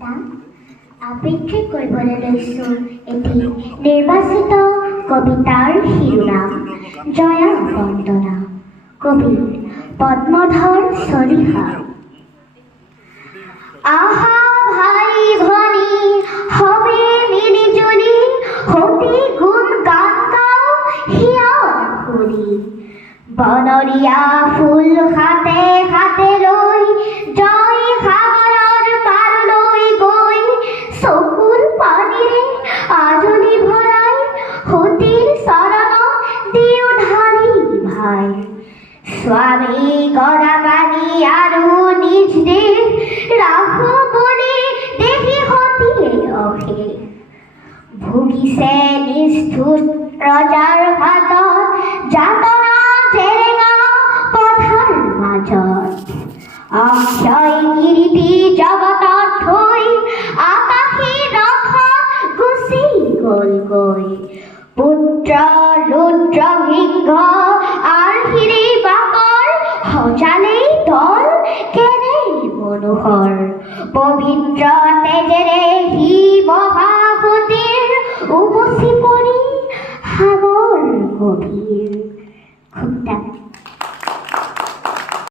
কবিতা আবৃত্তি কৰিবলৈ লৈছোঁ এটি নিৰ্বাচিত কবিতাৰ শিৰোনাম জয়া বন্দনা। কবি পদ্মধৰ চলিহা। আহা ভাই ভনী হবে মিলি জুলি, হতি গুণ গান গাও হিয়াৰ খুলি। বনৰীয়া ফুল হাতে হাতে লৈ জয় সাগৰৰ পাৰলৈ গৈ, চকুৰ পানীৰে আজলি ভৰাই সতীৰ চৰণত দিও ঢালি ভাই। স্বামী গৰাবানী আৰু নিজ দেশ ৰাখো বুলি দেখি সতীয়ে অশেষ। ভুগিছে নিষ্ঠুৰ ৰজাৰ হাতত যাতনা জেৰেঙা পথাৰ মাজত। অক্ষয় কীৰ্তি জগতত থৈ আকাশী ৰথত গুচি গ'লগৈ। পুত্ৰ ৰুদ্ৰ সিংহ আৰ্হিৰে বাকৰ সজাল